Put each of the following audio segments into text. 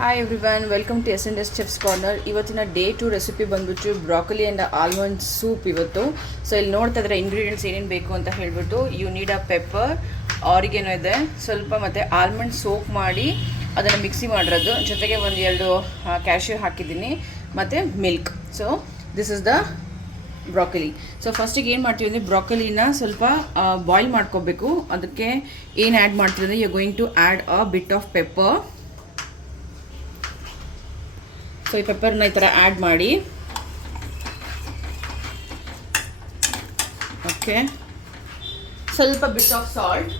Hi everyone, welcome to S&S chef's corner. ಇವತ್ತಿನ day 2 recipe ಬಂದ್ಬಿಟ್ಟು broccoli and almond soup ಇವತ್ತು. So ಇಲ್ಲಿ ನೋಡ್ತಾ ಇದ್ರೆ ಇಂಗ್ರೀಡಿಯೆಂಟ್ಸ್ ಏನೇನು ಬೇಕು ಅಂತ ಹೇಳ್ಬಿಟ್ಟು, you need a pepper, oregano ಇದೆ ಸ್ವಲ್ಪ, ಮತ್ತು ಆಲ್ಮಂಡ್ ಸೋಕ್ ಮಾಡಿ ಅದನ್ನು ಮಿಕ್ಸಿ ಮಾಡಿರೋದು, ಜೊತೆಗೆ ಒಂದು 2 ಕ್ಯಾಶ್ಯೂ ಹಾಕಿದ್ದೀನಿ, ಮತ್ತು milk. So this is the broccoli. So ಫಸ್ಟಿಗೆ ಏನು ಮಾಡ್ತೀವಿ ಅಂದರೆ, ಬ್ರಾಕೊಲಿನ ಸ್ವಲ್ಪ ಬಾಯ್ಲ್ ಮಾಡ್ಕೋಬೇಕು. ಅದಕ್ಕೆ ಏನು ಆ್ಯಡ್ ಮಾಡ್ತೀವಿ ಅಂದರೆ, you going to add a bit of pepper. So ಈ ಪೆಪ್ಪರ್ನ ಈ ಥರ ಆ್ಯಡ್ ಮಾಡಿ, ಓಕೆ, ಸ್ವಲ್ಪ ಬಿಟ್ ಆಫ್ ಸಾಲ್ಟ್,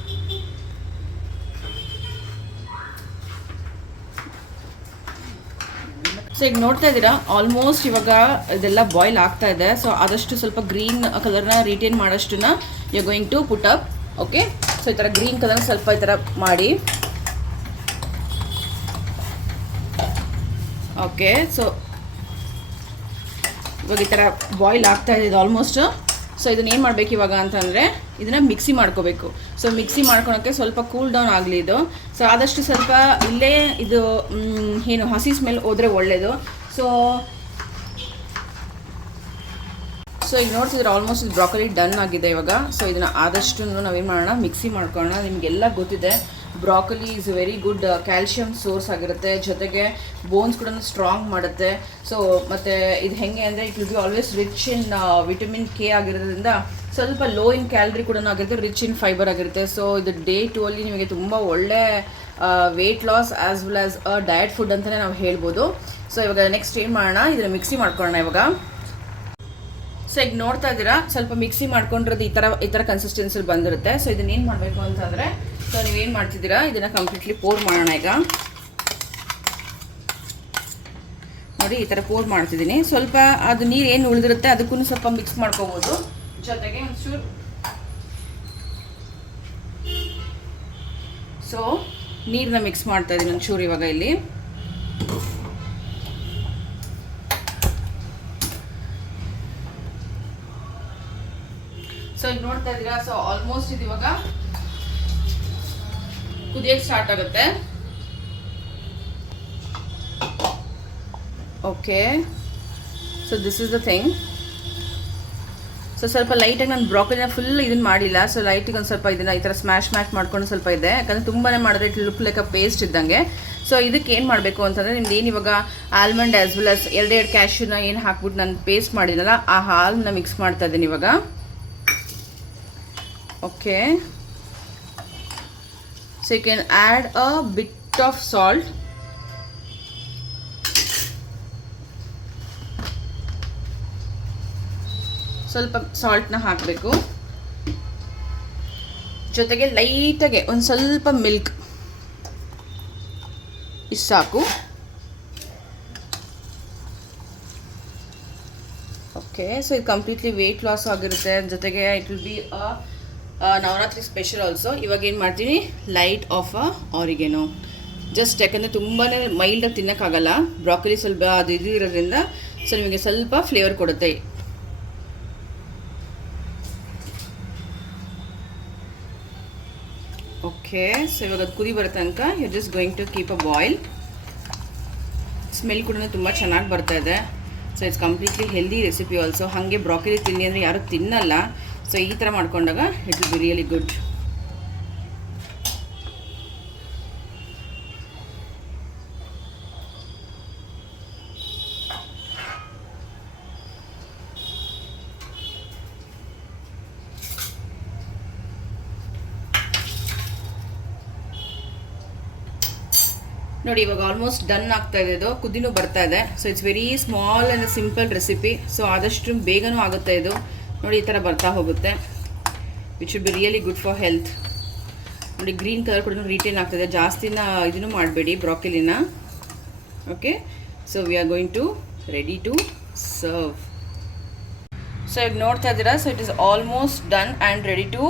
ಸೊ ಈಗ ನೋಡ್ತಾ ಇದ್ದೀರಾ ಆಲ್ಮೋಸ್ಟ್ ಇವಾಗ ಇದೆಲ್ಲ ಬಾಯ್ಲ್ ಆಗ್ತಾ ಇದೆ. ಸೊ ಆದಷ್ಟು ಸ್ವಲ್ಪ ಗ್ರೀನ್ ಕಲರ್ನ ರಿಟೇನ್ ಮಾಡೋಷ್ಟನ್ನ you going to put up. Okay, so ಈ ಥರ ಗ್ರೀನ್ ಕಲರ್ನ ಸ್ವಲ್ಪ ಈ ಥರ ಮಾಡಿ. ಓಕೆ, ಸೊ ಇವಾಗ ಈ ಥರ ಬಾಯ್ಲ್ ಆಗ್ತಾ ಇದೆ ಆಲ್ಮೋಸ್ಟ್. ಸೊ ಇದನ್ನ ಏನು ಮಾಡಬೇಕು ಇವಾಗ ಅಂತಂದರೆ, ಇದನ್ನು ಮಿಕ್ಸಿ ಮಾಡ್ಕೋಬೇಕು. ಸೊ ಮಿಕ್ಸಿ ಮಾಡ್ಕೊಳಕ್ಕೆ ಸ್ವಲ್ಪ ಕೂಲ್ ಡೌನ್ ಆಗಲಿ ಇದು. ಸೊ ಆದಷ್ಟು ಸ್ವಲ್ಪ ಇಲ್ಲೇ ಇದು ಏನು ಹಸಿ ಸ್ಮೆಲ್ ಹೋದರೆ ಒಳ್ಳೆಯದು. ಸೊ ಈಗ ನೋಡ್ತಿದ್ರೆ ಆಲ್ಮೋಸ್ಟ್ ಇದು ಬ್ರಾಕೊಲಿ ಡನ್ ಆಗಿದೆ ಇವಾಗ. ಸೊ ಇದನ್ನು ಆದಷ್ಟು ನಾವೇನು ಮಾಡೋಣ, ಮಿಕ್ಸಿ ಮಾಡ್ಕೊಳ್ಳೋಣ. ನಿಮಗೆಲ್ಲ ಗೊತ್ತಿದೆ broccoli is very good calcium source ಆಗಿರುತ್ತೆ, ಜೊತೆಗೆ ಬೋನ್ಸ್ ಕೂಡ ಸ್ಟ್ರಾಂಗ್ ಮಾಡುತ್ತೆ. ಸೊ ಮತ್ತು ಇದು ಹೆಂಗೆ ಅಂದರೆ, it will be always rich in vitamin K ಆಗಿರೋದ್ರಿಂದ ಸ್ವಲ್ಪ ಲೋ ಇನ್ ಕ್ಯಾಲರಿ ಕೂಡ ಆಗಿರುತ್ತೆ, ರಿಚ್ ಇನ್ ಫೈಬರ್ ಆಗಿರುತ್ತೆ. ಸೊ ಇದು ಡೇ 2 ಅಲ್ಲಿ ನಿಮಗೆ ತುಂಬ ಒಳ್ಳೆ weight loss as well as a diet food ಅಂತಲೇ ನಾವು ಹೇಳ್ಬೋದು. ಸೊ ಇವಾಗ ನೆಕ್ಸ್ಟ್ ಏನು ಮಾಡೋಣ, ಇದನ್ನು ಮಿಕ್ಸಿ ಮಾಡ್ಕೊಳ್ಳೋಣ ಇವಾಗ. ಸೊ ಈಗ ನೋಡ್ತಾ ಇದ್ದೀರಾ ಸ್ವಲ್ಪ ಮಿಕ್ಸಿ ಮಾಡ್ಕೊಂಡಿರೋದು ಈ ಥರ ಕನ್ಸಿಸ್ಟೆನ್ಸಿಲಿ ಬಂದಿರುತ್ತೆ. ಸೊ ಇದನ್ನ ಏನು ಮಾಡಬೇಕು ಅಂತಂದರೆ, ಸೊ ನೀವೇನು ಮಾಡ್ತಿದ್ದೀರಾ, ಇದನ್ನು ಕಂಪ್ಲೀಟ್ಲಿ ಪೋರ್ ಮಾಡೋಣ. ಈಗ ನೋಡಿ ಈ ಥರ ಪೋರ್ ಮಾಡ್ತಿದ್ದೀನಿ. ಸ್ವಲ್ಪ ಅದು ನೀರು ಏನು ಉಳಿದಿರುತ್ತೆ ಅದಕ್ಕೂ ಸ್ವಲ್ಪ ಮಿಕ್ಸ್ ಮಾಡ್ಕೋಬೋದು. ಜೊತೆಗೆ ಒಂಚೂರು ಸೊ ನೀರನ್ನ ಮಿಕ್ಸ್ ಮಾಡ್ತಾ ಇದ್ದೀನಿ ಒಂಚೂರು ಇವಾಗ ಇಲ್ಲಿ. ಸೊ ಈಗ ನೋಡ್ತಾ ಇದ್ದೀರಾ, ಸೊ ಆಲ್ಮೋಸ್ಟ್ ಇದು ಇವಾಗ ಕುದಿಯಕ್ಕೆ ಸ್ಟಾರ್ಟ್ ಆಗುತ್ತೆ. Okay, so this is the thing. So ಸ್ವಲ್ಪ ಲೈಟಾಗಿ ನಾನು ಬ್ರಾಕೊಲಿನ ಫುಲ್ ಇದನ್ನು ಮಾಡಿಲ್ಲ. ಸೊ ಲೈಟಿಗೆ ಒಂದು ಸ್ವಲ್ಪ ಇದನ್ನು ಈ ಥರ ಸ್ಮ್ಯಾಶ್ ಮಾಡ್ಕೊಂಡು ಸ್ವಲ್ಪ ಇದೆ, ಯಾಕಂದರೆ ತುಂಬಾ ಮಾಡಿದ್ರೆ it look like a paste ಇದ್ದಂಗೆ. ಸೊ ಇದಕ್ಕೆ ಏನು ಮಾಡಬೇಕು ಅಂತಂದರೆ, ನಿಮ್ದು ಏನು ಇವಾಗ ಆಲ್ಮಂಡ್ ಆ್ಯಸ್ ವೆಲ್ ಆಸ್ 2 ಕ್ಯಾಶ್ಯೂನ ಏನು ಹಾಕ್ಬಿಟ್ಟು ನಾನು ಪೇಸ್ಟ್ ಮಾಡಿದ್ನಲ್ಲ, ಆ ಹಾಲನ್ನ ಮಿಕ್ಸ್ ಮಾಡ್ತಾ ಇದ್ದೀನಿ ಇವಾಗ. Okay, so you can add a bit of salt. ಸ್ವಲ್ಪ ಸಾಲ್ಟ್ನ ಹಾಕಬೇಕು, ಜೊತೆಗೆ ಲೈಟಾಗೆ ಒಂದು ಸ್ವಲ್ಪ ಮಿಲ್ಕ್, ಇಷ್ಟು ಸಾಕು. ಓಕೆ, ಸೊ ಇದು ಕಂಪ್ಲೀಟ್ಲಿ ವೆಯ್ಟ್ ಲಾಸ್ ಆಗಿರುತ್ತೆ, ಜೊತೆಗೆ it will be Navratri special also. ಇವಾಗ ಏನು ಮಾಡ್ತೀನಿ, ಲೈಟ್ ಆಫ್ ಆರಿಗೆನೋ, ಜಸ್ಟ್ ಯಾಕಂದರೆ ತುಂಬಾ ಮೈಲ್ಡಾಗಿ ತಿನ್ನೋಕ್ಕಾಗಲ್ಲ, ಬ್ರಾಕೊಲಿ ಸ್ವಲ್ಪ ಅದು ಇದು ಇರೋದ್ರಿಂದ. ಸೊ ನಿಮಗೆ ಸ್ವಲ್ಪ ಫ್ಲೇವರ್ ಕೊಡುತ್ತೆ. ಓಕೆ, ಸೊ ಇವಾಗ ಅದು ಕುದಿ ಬರೋ ತನಕ you just going to keep a boil. Smell ಕೂಡ ತುಂಬ ಚೆನ್ನಾಗಿ ಬರ್ತಾ ಇದೆ. So it's completely healthy recipe also. ಹಾಗೆ ಬ್ರಾಕೊಲಿ ತಿನ್ನಿ ಅಂದರೆ ಯಾರೂ ತಿನ್ನಲ್ಲ. ಸೊ ಈ ಥರ ಮಾಡ್ಕೊಂಡಾಗ it will be really good. ನೋಡಿ ಇವಾಗ ಆಲ್ಮೋಸ್ಟ್ ಡನ್ ಆಗ್ತಾ ಇದೆ, ಇದು ಕುದಿನೂ ಬರ್ತಾ ಇದೆ. So it's very small and simple recipe. So ಆದಷ್ಟು ಬೇಗನೂ ಆಗುತ್ತೆ ಇದು. ನೋಡಿ ಈ ಥರ ಬರ್ತಾ ಹೋಗುತ್ತೆ, which will be really good for health. ನೋಡಿ ಗ್ರೀನ್ ಕಲರ್ ಕೂಡ ರಿಟೇನ್ ಆಗ್ತದೆ, ಜಾಸ್ತಿನ ಇದನ್ನು ಮಾಡಬೇಡಿ ಬ್ರಾಕೊಲಿನ. Okay, so we are going to ready to serve. So ಈಗ ನೋಡ್ತಾ ಇದ್ದೀರಾ, so it is almost done and ready to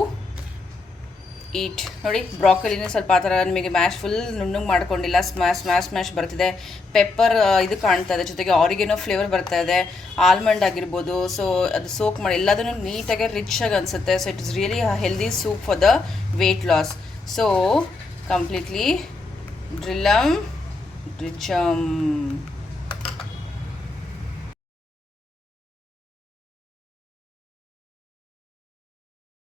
eat. ನೋಡಿ ಬ್ರಾಕೊಲಿನ ಸ್ವಲ್ಪ ಆ ಥರ ನಿಮಗೆ ಫುಲ್ ನುಣ್ಣಗೆ ಮಾಡ್ಕೊಂಡಿಲ್ಲ, ಸ್ಮ್ಯಾಶ್ ಬರ್ತಿದೆ. ಪೆಪ್ಪರ್ ಇದು ಕಾಣ್ತಾ ಇದೆ, ಜೊತೆಗೆ ಆರಿಗೆನೋ ಫ್ಲೇವರ್ ಬರ್ತಾ ಇದೆ, ಆಲ್ಮಂಡ್ ಆಗಿರ್ಬೋದು. ಸೊ ಅದು ಸೋಕ್ ಮಾಡಿ ಎಲ್ಲದನ್ನು ನೀಟಾಗಿ ರಿಚ್ ಆಗಿ ಅನಿಸುತ್ತೆ. So it is really healthy soup for the weight loss. So completely ಡ್ರಿಲ್ಲಮ್ ರಿಚ್